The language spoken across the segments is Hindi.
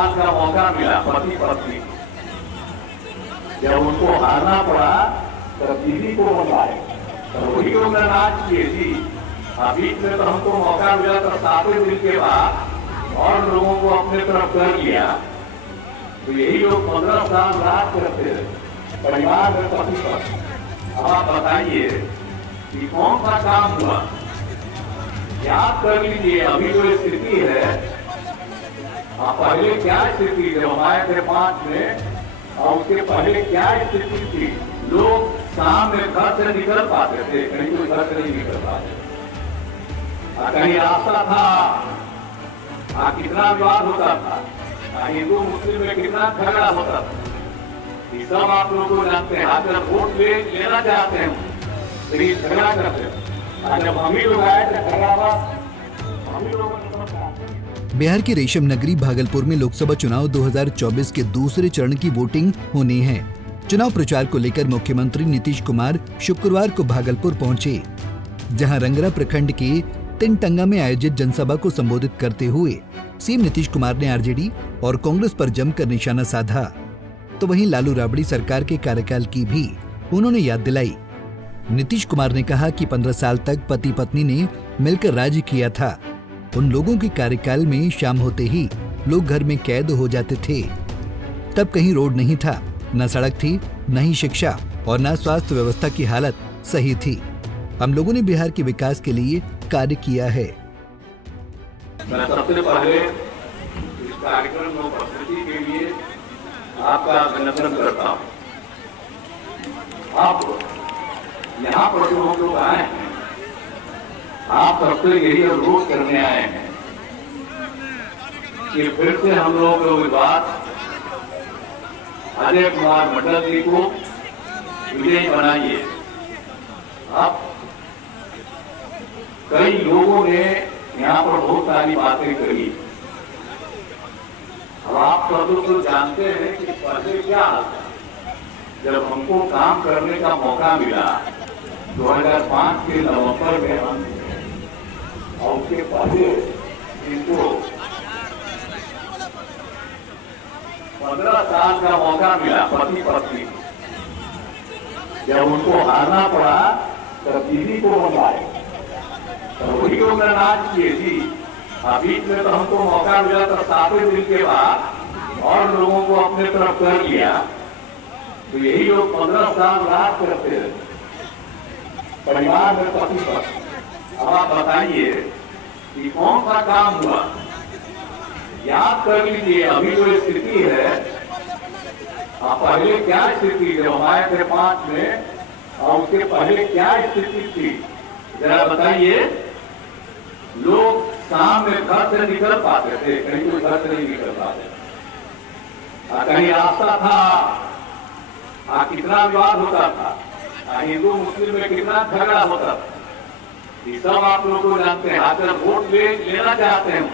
साल का मौका मिला पति पत्नी, जब उनको हारना पड़ा तब दीदी को बुलाए, तो वही लोग नाराज किए जी। अभी में तो हमको मौका मिला तो 7 दिन के बाद और लोगों को अपने तरफ कर लिया। तो यही लोग 15 साल राज करते रहे परिवार में पति पर। अब आप बताइए कि कौन सा काम हुआ? याद कर लीजिए अभी जो स्थिति है, पहले क्या स्थिति जब हम आए थे 5 में, और उसके पहले क्या स्थिति थी? लोग शाम में घर से निकल पाते थे, कहीं कोई घर से नहीं निकल पाते, कहीं रास्ता था, कितना विवाद होता था, हिंदू मुस्लिम में कितना झगड़ा होता था, ये सब आप लोग को जानते हैं। आज जब वोट लेना चाहते हैं तो ये झगड़ा करते हैं, जब हम ही लोग आए थे झगड़ा हम ही लोगों ने। बिहार की रेशम नगरी भागलपुर में लोकसभा चुनाव 2024 के दूसरे चरण की वोटिंग होनी है। चुनाव प्रचार को लेकर मुख्यमंत्री नीतीश कुमार शुक्रवार को भागलपुर पहुंचे, जहां रंगरा प्रखंड के तिनटंगा में आयोजित जनसभा को संबोधित करते हुए सीएम नीतीश कुमार ने आरजेडी और कांग्रेस पर जमकर निशाना साधा। तो वहीं लालू राबड़ी सरकार के कार्यकाल की भी उन्होंने याद दिलाई। नीतीश कुमार ने कहा कि 15 साल तक पति पत्नी ने मिलकर राज्य किया था। उन लोगों के कार्यकाल में शाम होते ही लोग घर में कैद हो जाते थे। तब कहीं रोड नहीं था, न सड़क थी, न ही शिक्षा और न स्वास्थ्य व्यवस्था की हालत सही थी। हम लोगों ने बिहार के विकास के लिए कार्य किया है। मैं सबसे पहले इस कार्यक्रम में उपस्थिति के लिए आपका अभिनंदन करता हूँ। आप यहाँ पर जो हम लोग आए हैं, आप सबसे यही अनुरोध करने आए हैं कि फिर से हम लोग विवाद अजय कुमार मंडल जी को विजयी बनाइए। अब कई लोगों ने यहाँ पर बहुत सारी बातें करी। अब आप सब लोग तो जानते हैं कि पहले क्या था, जब हमको काम करने का मौका मिला 2005 के नवंबर में, हम और उसके पहले इनको 15 साल का मौका मिला पति पत्नी, जब उनको हारना पड़ा तब दीदी को बुलाए, तो वही लोग नाराज किए जी। अभी में तो हमको मौका मिला तो 7 दिन के बाद और लोगों को अपने तरफ कर लिया। तो यही लोग 15 साल राज करते रहे परिवार में पति पर। अब आप बताइए कि कौन सा काम हुआ? याद कर लीजिए अभी जो स्थिति है, पहले क्या स्थिति जब हम आए थे 5 में, और उसके पहले क्या स्थिति थी जरा बताइए। लोग शाम में घर से निकल पाते थे, कहीं कोई घर से नहीं निकल पाते, कहीं रास्ता था, कितना विवाद होता था, हिंदू मुस्लिम में कितना झगड़ा होता था, ये सब आप लोग को जानते हैं। आज जब वोट लेना चाहते हैं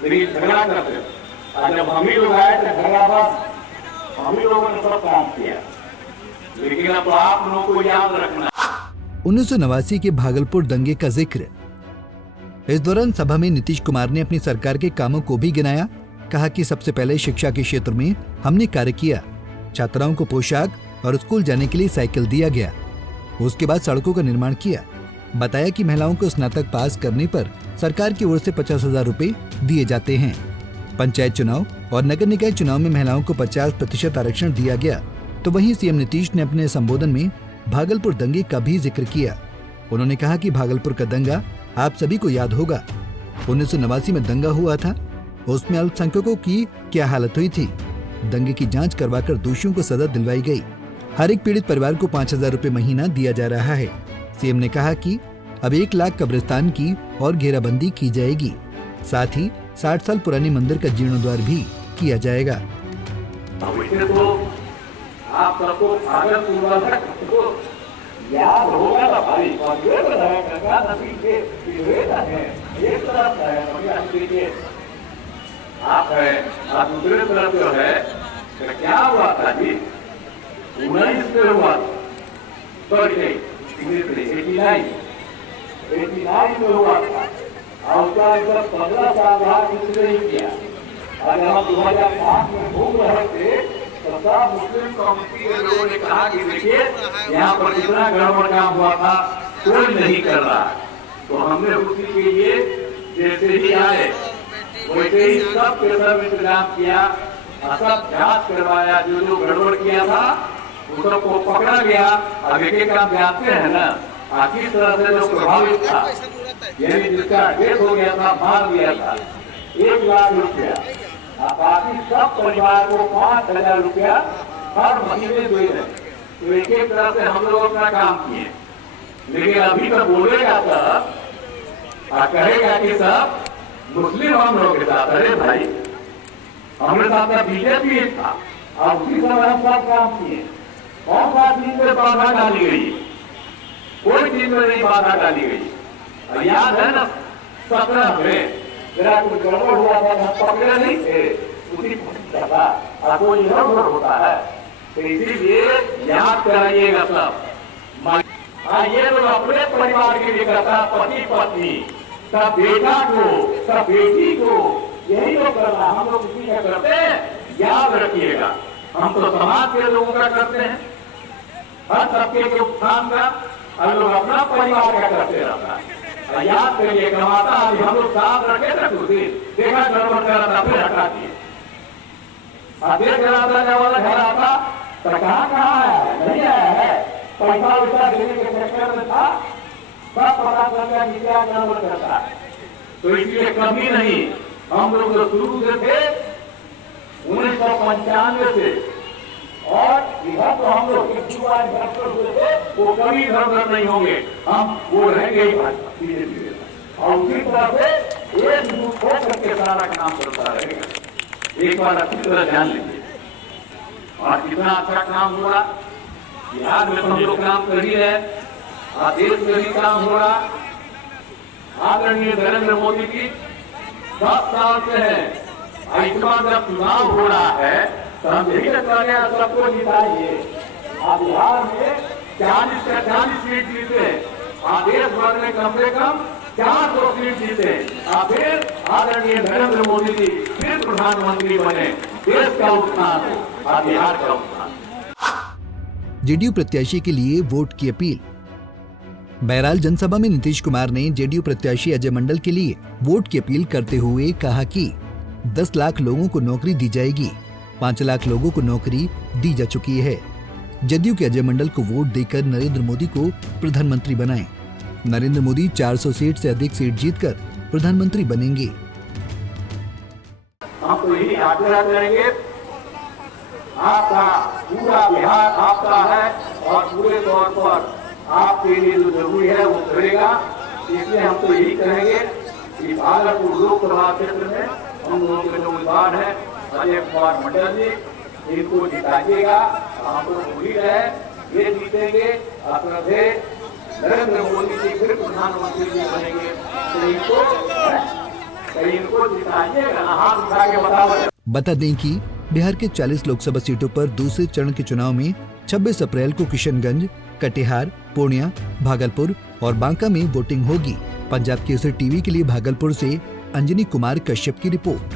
तो ये झगड़ा करते हैं, जब हम ही लोग आए थे झगड़ा हम ही लोगों ने सब काम किया। लेकिन अब आप लोगों को याद रखना 1989 के भागलपुर दंगे का जिक्र। इस दौरान सभा में नीतीश कुमार ने अपनी सरकार के कामों को भी गिनाया। कहा कि सबसे पहले शिक्षा के क्षेत्र में हमने कार्य किया। छात्राओं को पोशाक और स्कूल जाने के लिए साइकिल दिया गया। उसके बाद सड़कों का निर्माण किया। बताया कि महिलाओं को स्नातक पास करने पर सरकार की ओर से 50,000 रुपए दिए जाते हैं। पंचायत चुनाव और नगर निकाय चुनाव में महिलाओं को 50% आरक्षण दिया गया। तो वहीं सीएम नीतीश ने अपने संबोधन में भागलपुर दंगे का भी जिक्र किया। उन्होंने कहा कि भागलपुर का दंगा आप सभी को याद होगा। 1989 में दंगा हुआ था, उसमें अल्पसंख्यकों की क्या हालत हुई थी। दंगे की जांच करवाकर दोषियों को सजा दिलवाई गई। हर एक पीड़ित परिवार को 5,000 रुपए महीना दिया जा रहा है। सीएम ने कहा कि अब 1 लाख कब्रिस्तान की और घेराबंदी की जाएगी। साथ ही 60 साल पुराने मंदिर का जीर्णोद्धार भी किया जाएगा। आप सबको याद होगा ना भाई, एक तरफ है आप है, आप दूसरे तरफ जो है क्या हुआ था जी? 19 में हुआ, सॉरी 89 में हुआ था, और उसका 15 साल बाद नहीं किया। अगर हम 2005 में घूम रहे थे तो सब मुस्लिम कम्युनिटी के लोगों ने कहा कि देखिए यहाँ पर कितना गड़बड़ काम हुआ था, कोई नहीं कर रहा। तो हमने उसी के लिए जैसे ही आए वैसे ही सब के सब इंतजाम किया, सब जांच करवाया, जो जो गड़बड़ किया था उन सबको पकड़ा गया। अब एक आप जानते हैं ना, किस तरह से जो प्रभावित था, यानी जिसका डेथ हो गया था, मार दिया था, 1 लाख रुपया, बाकी सब परिवार को 5,000 रुपया हर महीने दे रहे। तो एक एक तरह से हम लोग अपना काम किए। लेकिन अभी तो बोलेगा सब, कहेगा कि सब मुस्लिम हम लोग के साथ। अरे भाई, हमारे साथ में बीजेपी था, और उसी समय हम सब काम किए। कौन सा चीज में बाधा डाली गई? कोई चीज में नहीं बाधा डाली गई। याद है ना 17 में मेरा कुछ गड़बड़ हुआ था, हम पकड़े नहीं थे, उसी था, अब वो इधर उधर होता है। तो इसीलिए याद कराइएगा सब। ये लोग अपने परिवार के लिए करता, पति पत्नी, सब बेटा को, सब बेटी को, यही लोग करना। हम लोग उसी का करते हैं, याद रखिएगा। हम तो समाज के लोगों का करते हैं, हर तबके के उत्थान का, हम लोग अपना परिवार का करते रहता है। याद करिए, कमाता हम लोग साथ रखे थे, कुछ दिन देखा गड़बड़ कर रहा था, फिर हटा दिए। देख रहा था जब वाला घर आता तो कहाँ है, नहीं आया है, पैसा वैसा देने के चक्कर में था, सब पता चल गया कि क्या गड़बड़ करता है। तो इसलिए कभी नहीं, हम लोग जो शुरू से थे 1995 से, और इधर तो हम लोग वो कभी इधर उधर नहीं होंगे, हम वो रहेंगे ही भाजपा धीरे धीरे। और उसी तरह से एक जुट होकर के सारा काम करता रहेगा। एक बार अच्छी तरह ध्यान लीजिए। और कितना अच्छा काम हो रहा, बिहार में तो हम लोग काम कर ही रहे, देश में भी काम हो रहा। आदरणीय नरेंद्र मोदी की 10 साल से है। इस बार जब चुनाव हो रहा है तो हम यही करें, सबको जिताइए। आप बिहार में 40 से 40 सीट जीते, देश भर में कम से कम 400 सीट जीते, फिर आदरणीय नरेंद्र मोदी जी फिर प्रधानमंत्री बने, देश का उत्थान हो, बिहार का उत्थान। जेडीयू प्रत्याशी के लिए वोट की अपील। बहरहाल जनसभा में नीतीश कुमार ने जेडीयू प्रत्याशी अजय मंडल के लिए वोट की अपील करते हुए कहा कि 10 लाख लोगों को नौकरी दी जाएगी, 5 लाख लोगों को नौकरी दी जा चुकी है। जदयू के अजय मंडल को वोट देकर नरेंद्र मोदी को प्रधानमंत्री बनाएं। नरेंद्र मोदी 400 सीट से अधिक सीट जीतकर प्रधानमंत्री बनेंगे। हम तो यही आग्रह करेंगे, आपका पूरा बिहार आपका है, और पूरे तौर पर आपके लिए जो जरूरी है वो करेगा। इसलिए हम तो यही कहेंगे कि भागलपुर लोकसभा क्षेत्र में हम लोगों के जो उम्मीदवार है अजय कुमार मंडल जी, इनको जिताइएगा। हम लोग भूल रहे, ये जीतेंगे, अपने नरेंद्र मोदी जी फिर प्रधानमंत्री जी बनेंगे, तो इनको जिताइएगा, हाथ उठा के बताओ। बता दें कि बिहार के 40 लोकसभा सीटों पर दूसरे चरण के चुनाव में 26 अप्रैल को किशनगंज, कटिहार, पूर्णिया, भागलपुर और बांका में वोटिंग होगी। पंजाब केसरी टीवी के लिए भागलपुर से अंजनी कुमार कश्यप की रिपोर्ट।